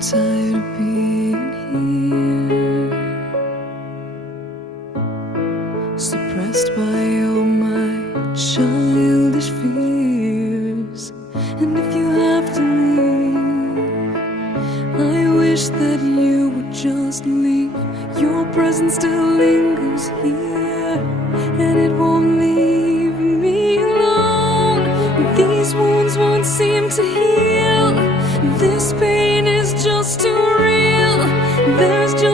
tired of being here, suppressed by all my childish fears. And if you have to leave, I wish that you would just leave. Your presence still lingers here, and it won't leave me alone. These wounds won't seem to heal. This pain is just too real. There's just